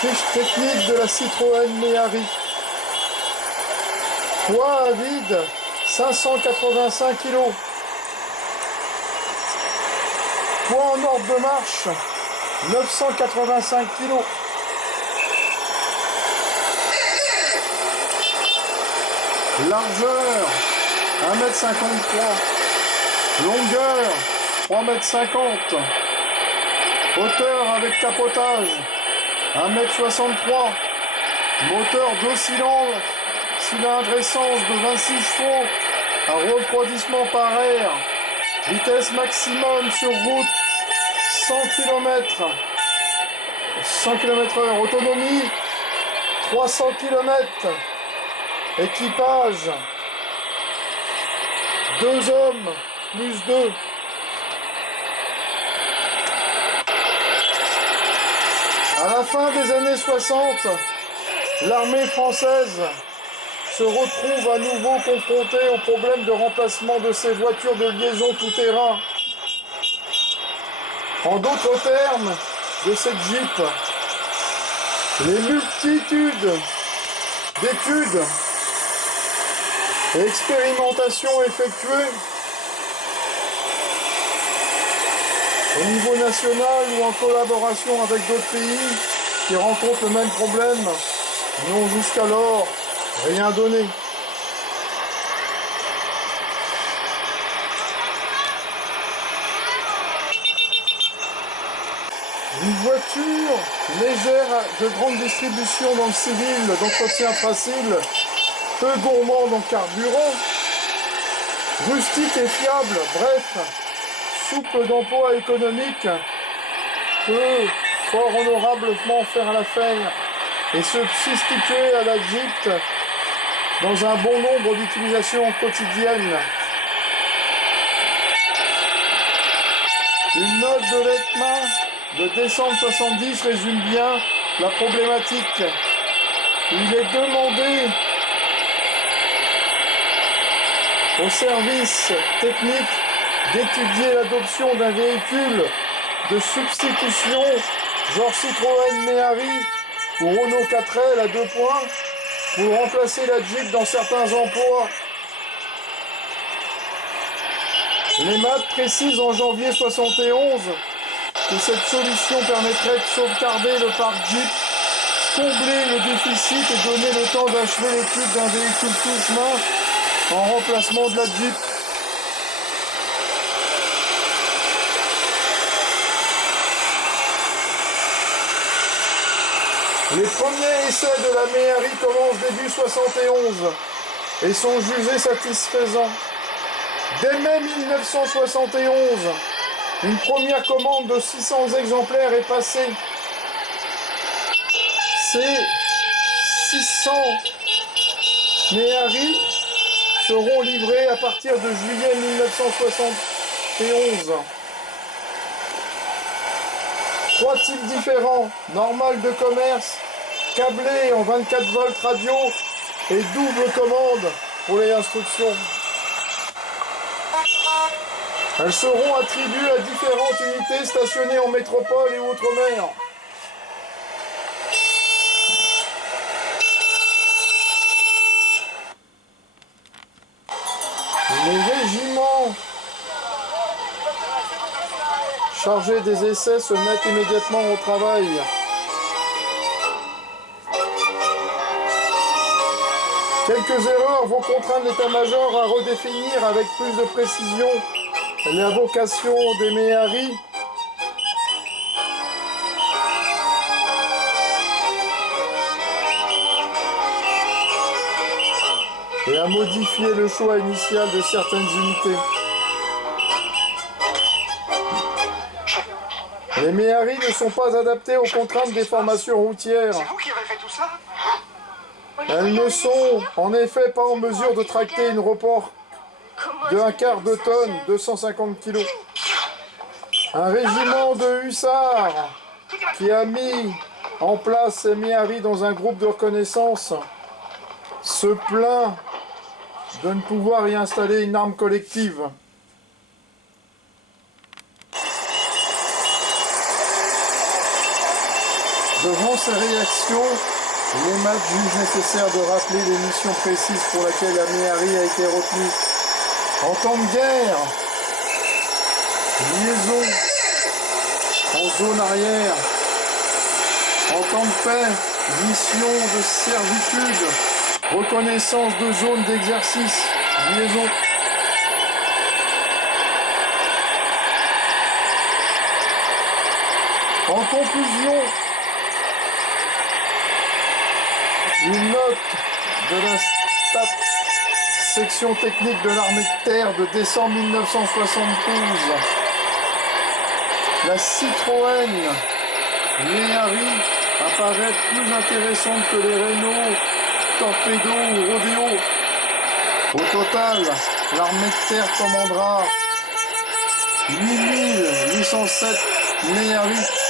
Fiche technique de la Citroën Méhari. Poids à vide 585 kg. Poids en ordre de marche 985 kg. Largeur 1,53 m. Longueur 3,50 m. Hauteur avec capotage 1,63 m. Moteur 2 cylindres, cylindre essence de 26 chevaux, un refroidissement par air. Vitesse maximum sur route 100 km. 100 km/h. Autonomie 300 km. Équipage 2 hommes plus 2. À la fin des années 60, l'armée française se retrouve à nouveau confrontée au problème de remplacement de ces voitures de liaison tout-terrain. En d'autres termes, de cette Jeep, les multitudes d'études et expérimentations effectuées au niveau national ou en collaboration avec d'autres pays qui rencontrent le même problème n'ont jusqu'alors rien donné. Une voiture légère de grande distribution dans le civil, d'entretien facile, peu gourmande en carburant, rustique et fiable, bref, souple d'emploi économique, peut fort honorablement faire l'affaire et se substituer à la Jeep dans un bon nombre d'utilisations quotidiennes. Une note de Letman de décembre 70 résume bien la problématique. Il est demandé au service technique d'étudier l'adoption d'un véhicule de substitution genre Citroën Méhari ou Renault 4L à 2 points pour remplacer la Jeep dans certains emplois. Les maths précisent en janvier 71 que cette solution permettrait de sauvegarder le parc Jeep, combler le déficit et donner le temps d'achever l'étude d'un véhicule tout chemin en remplacement de la Jeep. Les premiers essais de la Méhari commencent début 71 et sont jugés satisfaisants. Dès mai 1971, une première commande de 600 exemplaires est passée. Ces 600 Méhari seront livrés à partir de juillet 1971. 3 types différents, normal de commerce, câblé en 24 volts radio et double commande pour les instructions. Elles seront attribuées à différentes unités stationnées en métropole et outre-mer. Les régiments chargés des essais se mettent immédiatement au travail. Quelques erreurs vont contraindre l'état-major à redéfinir avec plus de précision la vocation des Méhari. Et à modifier le choix initial de certaines unités. Les Méhari ne sont pas adaptés aux contraintes des formations routières. C'est vous qui avez fait tout ça? Elles ne sont en effet pas en mesure de tracter une report de 1/4 de tonne, 250 kg. Un régiment de hussards qui a mis en place ces Méhari dans un groupe de reconnaissance se plaint de ne pouvoir y installer une arme collective. Devant ces réactions, les maths jugent nécessaire de rappeler les missions précises pour laquelle la Méhari a été retenue. En temps de guerre, liaison en zone arrière. En temps de paix, mission de servitude, reconnaissance de zone d'exercice, liaison. En conclusion, une note de la STAT, section technique de l'armée de terre de décembre 1972. La Citroën Méhari apparaît plus intéressante que les Renault, Torpedo ou Rodeo. Au total, l'armée de terre commandera 8807 Méhari